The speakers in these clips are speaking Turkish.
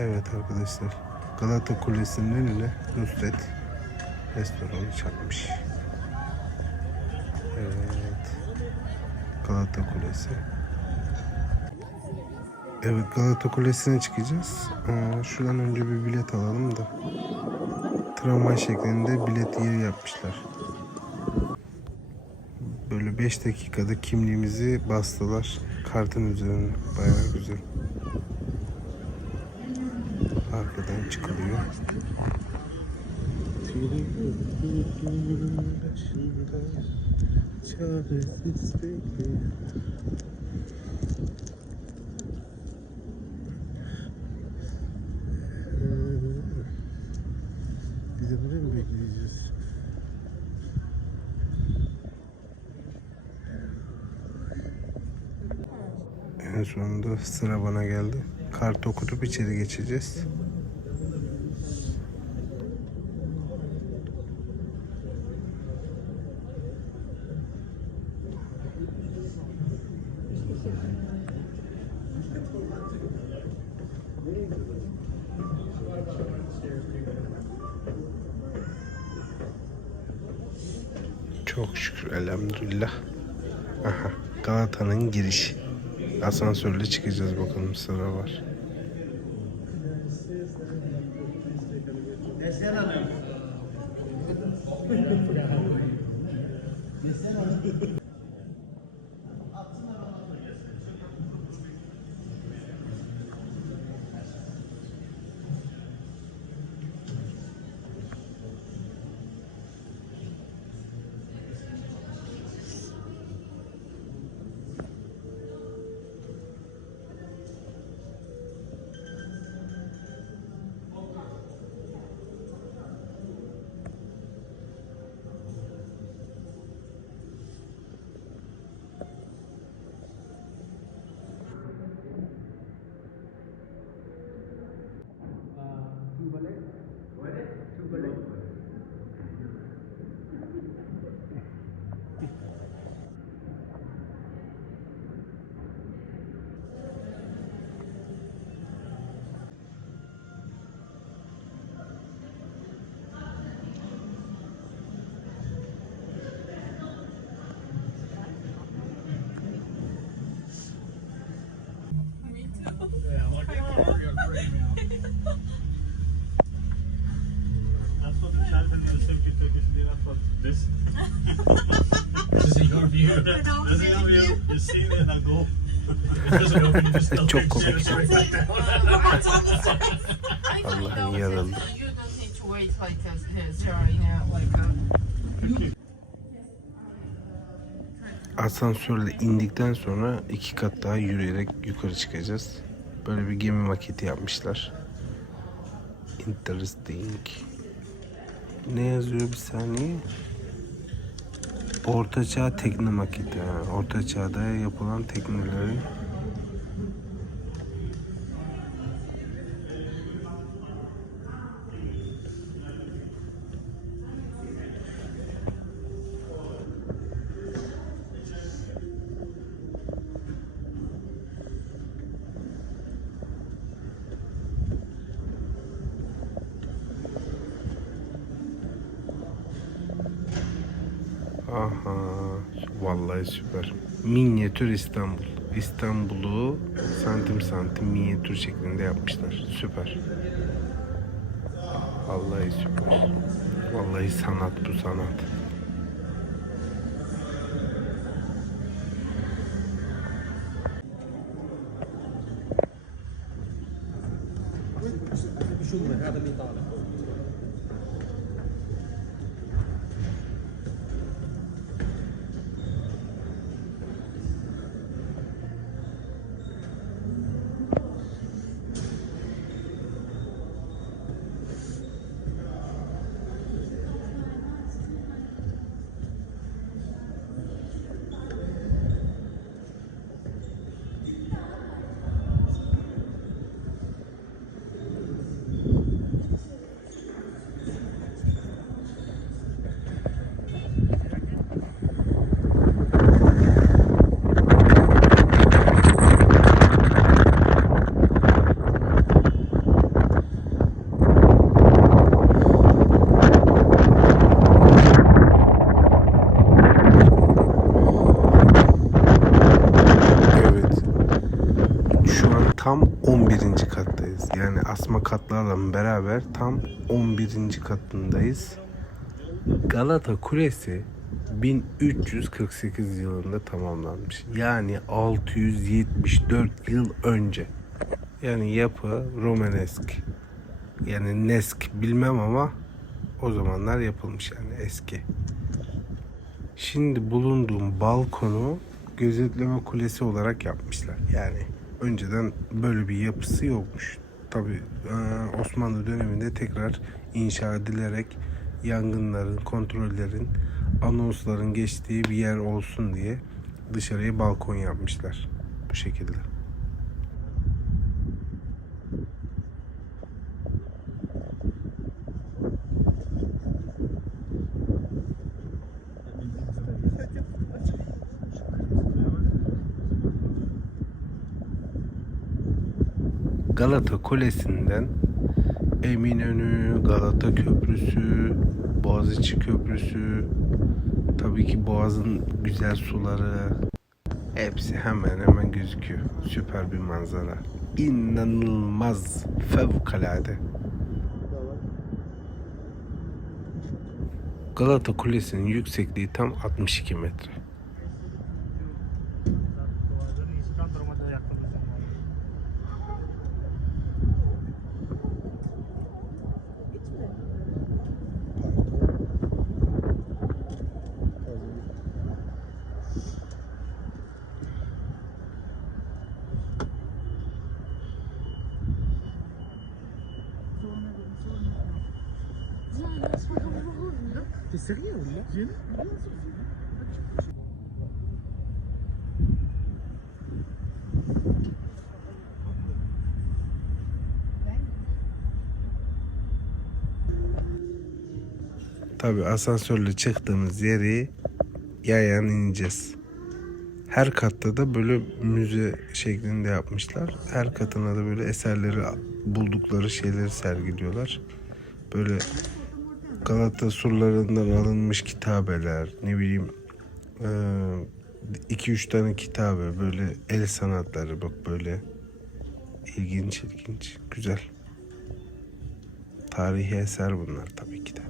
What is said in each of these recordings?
Evet arkadaşlar. Galata Kulesi'nin önüne Nusret restoranı çakmış. Evet. Galata Kulesi. Evet Galata Kulesi'ne çıkacağız. Ee, şuradan önce bir bilet alalım da. Tramvay şeklinde bilet yeri yapmışlar. Böyle 5 dakikada kimliğimizi bastılar. Kartın üzerine. Bayağı güzel. Arkadan çıkılıyor. Biz de bekleyeceğiz? En sonunda sıra bana geldi. Kart okutup içeri geçeceğiz. Çok şükür elhamdülillah. Aha, Galata'nın girişi. Asansörle çıkacağız bakalım sıra var. You know, like a, Asansörle indikten sonra iki kat daha yürüyerek yukarı çıkacağız. Böyle bir gemi maketi yapmışlar. Interesting. Ne yazıyor bir saniye? Ortaçağ tekne maketi. Ha. Orta yapılan teknelerin Vallahi süper. Minyatür İstanbul. İstanbul'u santim santim minyatür şeklinde yapmışlar. Süper. Vallahi süper. Vallahi sanat bu sanat. شو هذا اللي طالع 11. katındayız. Galata Kulesi 1348 yılında tamamlanmış. Yani 674 yıl önce. Yani yapı Romanesk. Yani Nesk bilmem ama o zamanlar yapılmış yani eski. Şimdi bulunduğum balkonu gözetleme kulesi olarak yapmışlar. Yani önceden böyle bir yapısı yokmuş. Tabi Osmanlı döneminde tekrar inşa edilerek yangınların, kontrollerin, anonsların geçtiği bir yer olsun diye dışarıya balkon yapmışlar. Bu şekilde. Galata Kulesi'nden Eminönü, Galata Köprüsü, Boğaziçi Köprüsü, tabii ki Boğaz'ın güzel suları hepsi hemen hemen gözüküyor. Süper bir manzara. İnanılmaz, fevkalade. Galata Kulesi'nin yüksekliği tam 62 metre. Tabi asansörle çıktığımız yeri yayan ineceğiz. Her katta da böyle müze şeklinde yapmışlar. Her katına da böyle eserleri buldukları şeyleri sergiliyorlar. Böyle Galata surlarından alınmış kitabeler, ne bileyim 2-3 tane kitabe böyle el sanatları bak böyle ilginç ilginç güzel. Tarihi eser bunlar tabii ki de.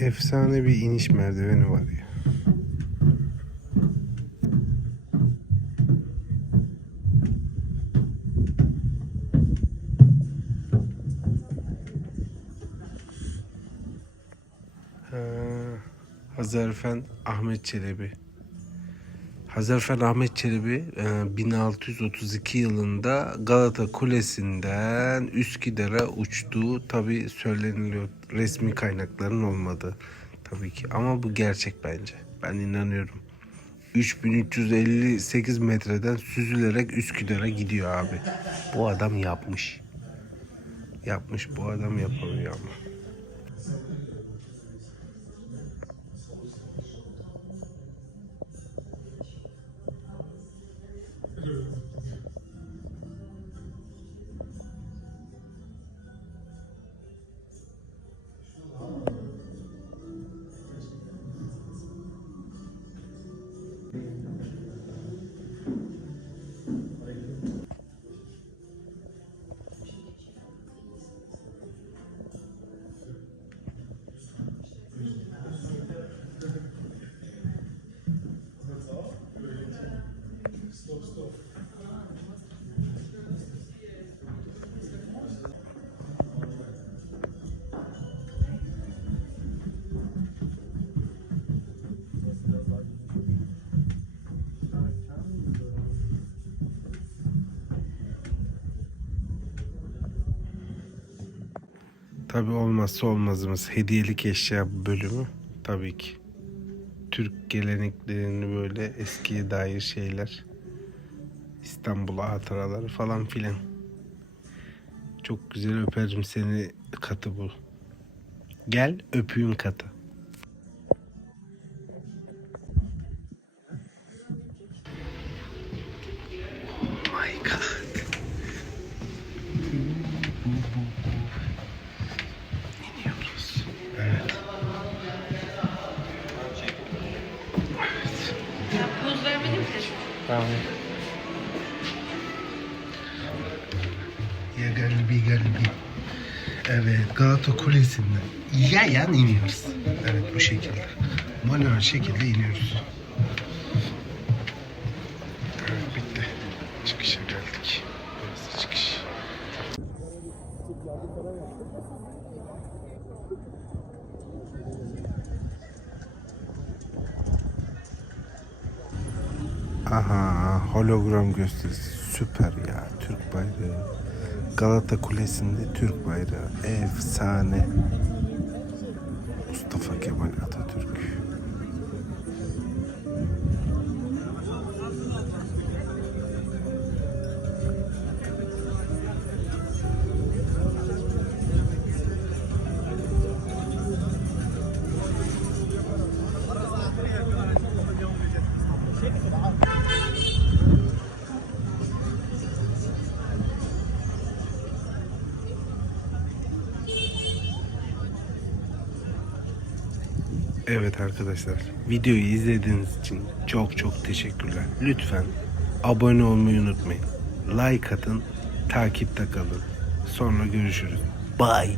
Efsane bir iniş merdiveni var ya. Ha, Hazarfen Ahmet Çelebi. Hazarfen Ahmet Çelebi e, 1632 yılında Galata Kulesi'nden Üsküdar'a uçtuğu tabi söyleniliyor. Resmi kaynakların olmadığı tabii ki ama bu gerçek bence. Ben inanıyorum. 3358 metreden süzülerek Üsküdar'a gidiyor abi. Bu adam yapmış. Yapmış bu adam yapamıyor ama. Yeah. Tabii olmazsa olmazımız hediyelik eşya bölümü tabii ki. Türk geleneklerini böyle eskiye dair şeyler. İstanbul hatıraları falan filan. Çok güzel öperim seni katı bu. Gel öpüyüm katı. Ya galibi galibi. Evet Galata Kulesi'nden yayan iniyoruz. Evet bu şekilde. Manuel şekilde iniyoruz. Evet bitti. Çıkışa geldik. Burası çıkış. Aha hologram gösterisi süper ya Türk bayrağı. Galata Kulesi'nde Türk bayrağı efsane. Mustafa Kemal Atatürk. Evet arkadaşlar videoyu izlediğiniz için çok çok teşekkürler. Lütfen abone olmayı unutmayın. Like atın, takipte kalın. Sonra görüşürüz. Bye.